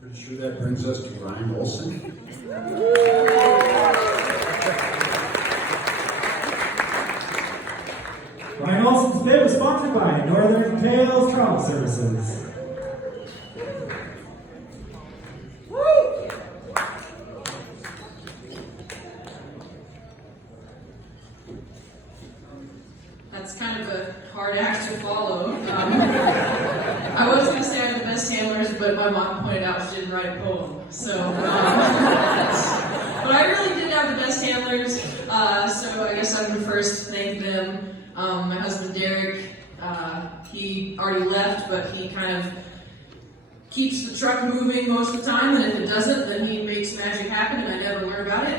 Pretty sure that brings us to Ryan Olson. Ryan Olson's bid was sponsored by Northern Tales Travel Services. That's kind of a hard act to follow. I was going to say I'm the best handlers, but my mom pointed out she didn't write a poem. So, but I really did have the best handlers. So I guess I would first thank them. My husband Derek, he already left, but he kind of keeps the truck moving most of the time, and if it doesn't, then he makes magic happen, and I never worry about it.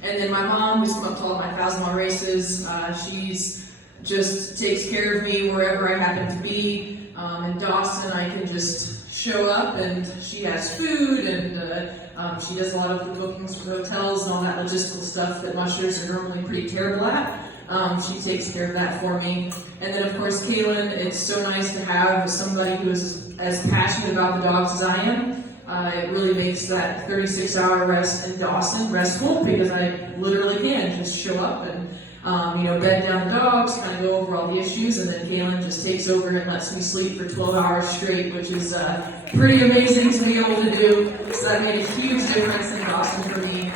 And then my mom, who's come up to all my 1,000-mile races, she's just takes care of me wherever I happen to be. In Dawson, I can just show up, and she has food, and she does a lot of the bookings for hotels and all that logistical stuff that mushers are normally pretty terrible at. She takes care of that for me. And then, of course, Kaylin, it's so nice to have somebody who is as passionate about the dogs as I am. It really makes that 36-hour rest in Dawson restful, because I literally can just show up and bed down the dogs, kind of go over all the issues, and then Kaylin just takes over and lets me sleep for 12 hours straight, which is pretty amazing to be able to do. So that made a huge difference in Dawson for me.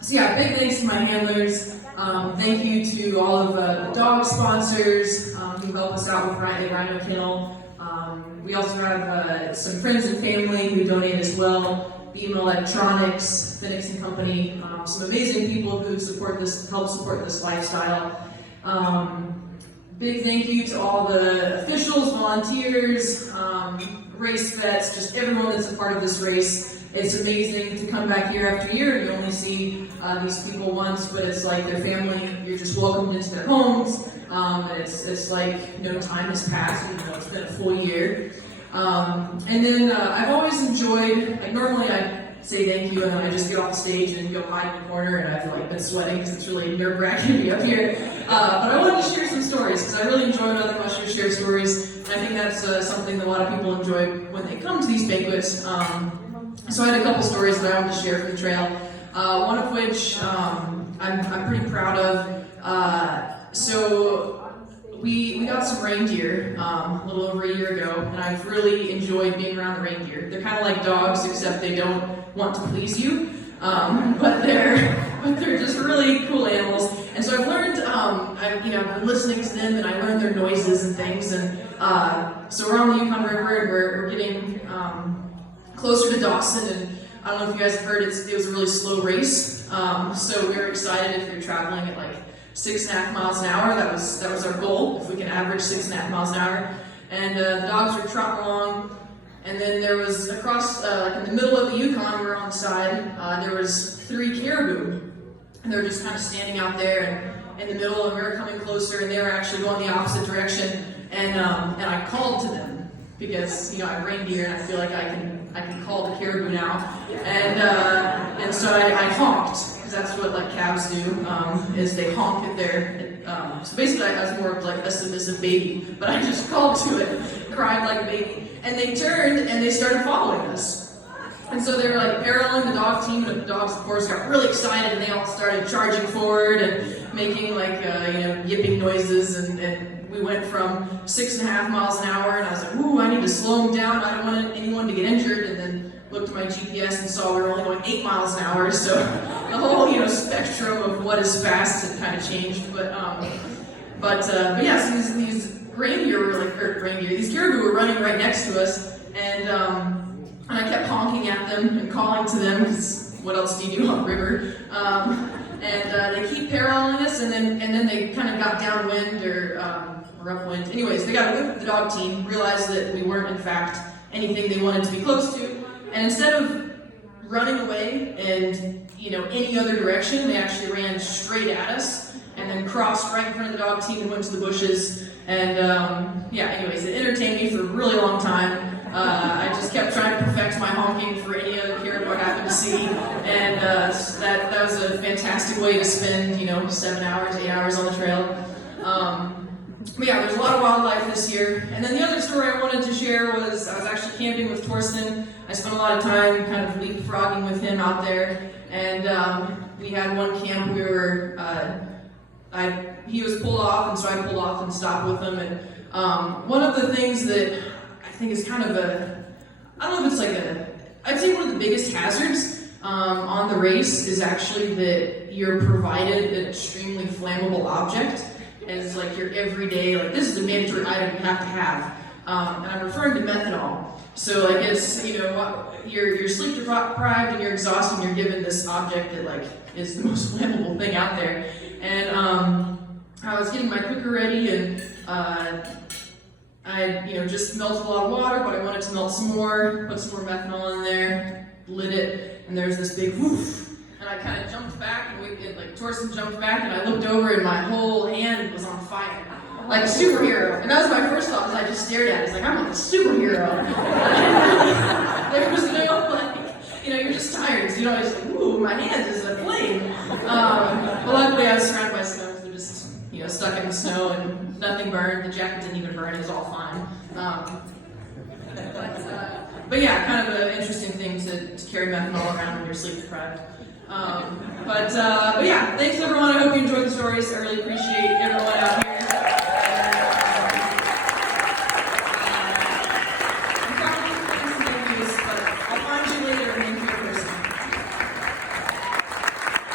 So yeah, big thanks to my handlers. Thank you to all of the dog sponsors who help us out with the Rhino Kennel. We also have some friends and family who donate as well. Beam Electronics, Phoenix and Company, some amazing people who help support this lifestyle. Big thank you to all the officials, volunteers, race vets, just everyone that's a part of this race. It's amazing to come back year after year. You only see these people once, but it's like their family. You're just welcomed into their homes. It's like no time has passed, even though it's been a full year. And then I've always enjoyed, like normally I say thank you and then I just get off the stage and go hide in the corner and I've like been sweating because it's really nerve-wracking to be up here. But I wanted to share some stories because I really enjoy when other mushers share stories. And I think that's something that a lot of people enjoy when they come to these banquets. So I had a couple stories that I wanted to share from the trail. One of which I'm pretty proud of. So we got some reindeer a little over a year ago, and I've really enjoyed being around the reindeer. They're kind of like dogs, except they don't want to please you, but they're just really cool animals. And so I've learned, I've been listening to them, and I learned their noises and things. And so we're on the Yukon River, and we're getting closer to Dawson, and I don't know if you guys have heard, it was a really slow race. So we were excited if you're traveling at like 6.5 miles an hour. That was our goal, if we can average 6.5 miles an hour. And the dogs were trotting along, and then there was across, like in the middle of the Yukon, we were on the side, there was 3 caribou, and they were just kind of standing out there and in the middle, and we were coming closer, and they were actually going the opposite direction, and I called to them, because I have reindeer, and I feel like I can call the caribou now, and so I honked, because that's what like calves do, is they honk at their, so basically I was more of like a submissive baby, but I just called to it, cried like a baby, and they turned and they started following us. And so they were like paralleling the dog team, and the dogs of course got really excited, and they all started charging forward and making like yipping noises, and we went from 6.5 miles an hour, and I was like, ooh, I need to slow them down, I don't want anyone to get injured, and then looked at my GPS and saw we were only going 8 miles an hour, so the whole spectrum of what is fast had kind of changed, but yeah, so these these caribou were running right next to us, and I kept honking at them and calling to them, because what else do you do on the river? And they keep paralleling us, and then they kind of got downwind or upwind. Anyways, they got a whiff of the dog team, realized that we weren't in fact anything they wanted to be close to, and instead of running away and any other direction, they actually ran straight at us and then crossed right in front of the dog team and went to the bushes. And anyways, it entertained me for a really long time. I just kept trying to perfect my honking for any other caribou I happened to see, and that was a fantastic way to spend 7 hours, 8 hours on the trail. but yeah, there's a lot of wildlife this year. And then the other story I wanted to share was I was actually camping with Torsten. I spent a lot of time kind of leapfrogging with him out there. And we had one camp we were, he was pulled off, and so I pulled off and stopped with him. And one of the things that I think is kind of I don't know if it's like I'd say one of the biggest hazards on the race is actually that you're provided an extremely flammable object. And it's like your everyday, like this is a mandatory item you have to have. And I'm referring to methanol. So like it's, you know, you're sleep deprived and you're exhausted and you're given this object that like is the most flammable thing out there. And I was getting my cooker ready and I, just melted a lot of water, but I wanted to melt some more, put some more methanol in there, lit it, and there's this big whoosh. And I kind of jumped back, and Torsten jumped back, and I looked over, and my whole hand was on fire, like a superhero. And that was my first thought, because I just stared at it. It's like, I'm like a superhero. There was no, you're just tired, because it's like, ooh, my hand is a flame. But luckily, I was surrounded by snow, because they're just, stuck in the snow, and nothing burned. The jacket didn't even burn. It was all fine. But yeah, kind of an interesting thing to carry methanol around when you're sleep deprived. But yeah, thanks everyone. I hope you enjoyed the stories. I really appreciate everyone out here.